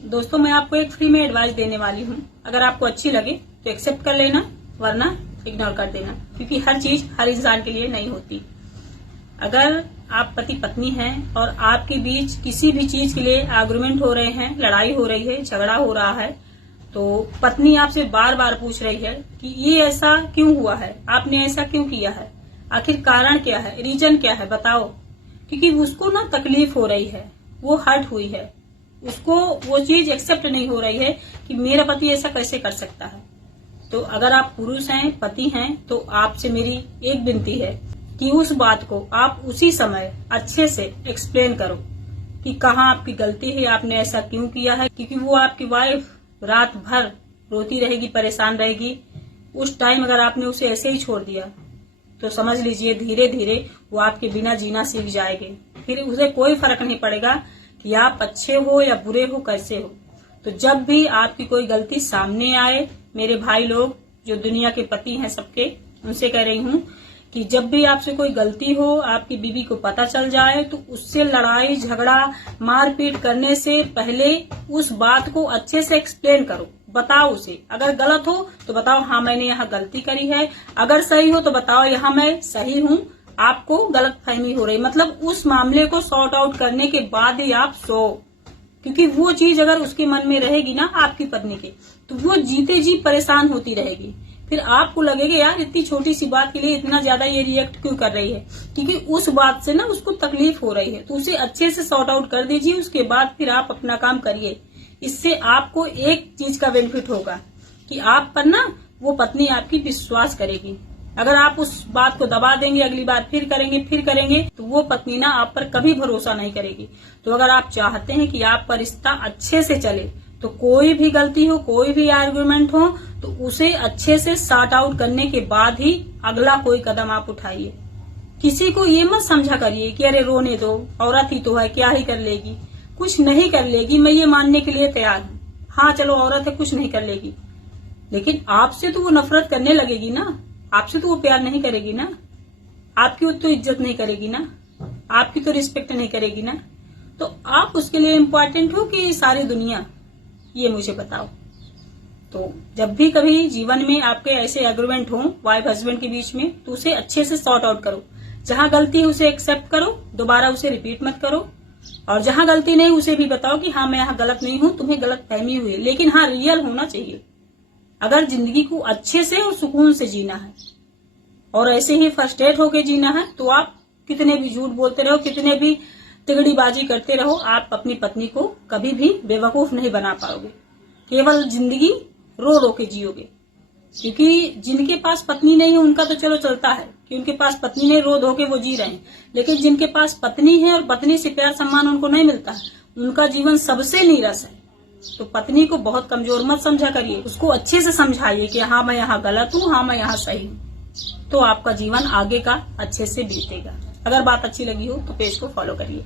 दोस्तों, मैं आपको एक फ्री में एडवाइस देने वाली हूँ। अगर आपको अच्छी लगे तो एक्सेप्ट कर लेना, वरना इग्नोर कर देना, क्योंकि हर चीज हर इंसान के लिए नहीं होती। अगर आप पति पत्नी हैं और आपके बीच किसी भी चीज के लिए आर्गुमेंट हो रहे हैं, लड़ाई हो रही है, झगड़ा हो रहा है, तो पत्नी आपसे बार बार पूछ रही है कि ये ऐसा क्यों हुआ है, आपने ऐसा क्यों किया है, आखिर कारण क्या है, रीजन क्या है, बताओ। क्योंकि उसको ना तकलीफ हो रही है, वो हर्ट हुई है, उसको वो चीज एक्सेप्ट नहीं हो रही है कि मेरा पति ऐसा कैसे कर सकता है। तो अगर आप पुरुष हैं, पति हैं, तो आपसे मेरी एक विनती है कि उस बात को आप उसी समय अच्छे से एक्सप्लेन करो कि कहाँ आपकी गलती है, आपने ऐसा क्यों किया है। क्योंकि वो आपकी वाइफ रात भर रोती रहेगी, परेशान रहेगी। उस टाइम अगर आपने उसे ऐसे ही छोड़ दिया तो समझ लीजिए धीरे धीरे वो आपके बिना जीना सीख जाएगी। फिर उसे कोई फर्क नहीं पड़ेगा कि आप अच्छे हो या बुरे हो, कैसे हो। तो जब भी आपकी कोई गलती सामने आए, मेरे भाई लोग जो दुनिया के पति हैं सबके, उनसे कह रही हूँ कि जब भी आपसे कोई गलती हो, आपकी बीवी को पता चल जाए, तो उससे लड़ाई झगड़ा मारपीट करने से पहले उस बात को अच्छे से एक्सप्लेन करो, बताओ उसे। अगर गलत हो तो बताओ हाँ मैंने यहाँ गलती करी है, अगर सही हो तो बताओ यहाँ मैं सही हूँ, आपको गलत फहमी हो रही। मतलब उस मामले को सॉर्ट आउट करने के बाद ही आप सो। क्योंकि वो चीज अगर उसके मन में रहेगी ना आपकी पत्नी के, तो वो जीते जी परेशान होती रहेगी। फिर आपको लगेगा यार इतनी छोटी सी बात के लिए इतना ज्यादा ये रिएक्ट क्यों कर रही है, क्योंकि उस बात से ना उसको तकलीफ हो रही है। तो उसे अच्छे से सॉर्ट आउट कर दीजिए, उसके बाद फिर आप अपना काम करिए। इससे आपको एक चीज का बेनिफिट होगा कि आप पर ना वो पत्नी आपकी विश्वास करेगी। अगर आप उस बात को दबा देंगे, अगली बार फिर करेंगे, तो वो पत्नी ना आप पर कभी भरोसा नहीं करेगी। तो अगर आप चाहते हैं कि आपका रिश्ता अच्छे से चले, तो कोई भी गलती हो, कोई भी आर्गुमेंट हो, तो उसे अच्छे से सॉर्ट आउट करने के बाद ही अगला कोई कदम आप उठाइए। किसी को ये मत समझा करिए कि अरे रोने दो, औरत ही तो है, क्या ही कर लेगी। कुछ नहीं कर लेगी, मैं ये मानने के लिए तैयार हूँ। हाँ चलो औरत है, कुछ नहीं कर लेगी, लेकिन आपसे तो वो नफरत करने लगेगी ना, आपसे तो वो प्यार नहीं करेगी ना, आपकी तो इज्जत नहीं करेगी ना, आपकी तो रिस्पेक्ट नहीं करेगी ना। तो आप उसके लिए इम्पोर्टेंट हो कि सारी दुनिया, ये मुझे बताओ। तो जब भी कभी जीवन में आपके ऐसे एग्रीमेंट हो वाइफ हस्बैंड के बीच में, तो उसे अच्छे से सॉर्ट आउट करो। जहां गलती है उसे एक्सेप्ट करो, दोबारा उसे रिपीट मत करो। और जहां गलती नहीं उसे भी बताओ कि हाँ मैं यहाँ गलत नहीं हूँ, तुम्हें गलत फहमी हुई है, लेकिन हाँ रियल होना चाहिए। अगर जिंदगी को अच्छे से और सुकून से जीना है और ऐसे ही फ्रस्ट्रेट होके जीना है, तो आप कितने भी झूठ बोलते रहो, कितने भी तिगड़ीबाजी करते रहो, आप अपनी पत्नी को कभी भी बेवकूफ नहीं बना पाओगे। केवल जिंदगी रो रो के जियोगे। क्योंकि जिनके पास पत्नी नहीं है उनका तो चलो चलता है कि उनके पास पत्नी नहीं, रो धो के वो जी रहे हैं। लेकिन जिनके पास पत्नी है और पत्नी से प्यार सम्मान उनको नहीं मिलता है, उनका जीवन सबसे नीरस है। तो पत्नी को बहुत कमजोर मत समझा करिए, उसको अच्छे से समझाइए कि हाँ मैं यहाँ गलत हूँ, हाँ मैं यहाँ सही हूँ। तो आपका जीवन आगे का अच्छे से बीतेगा। अगर बात अच्छी लगी हो तो पेज को फॉलो करिए।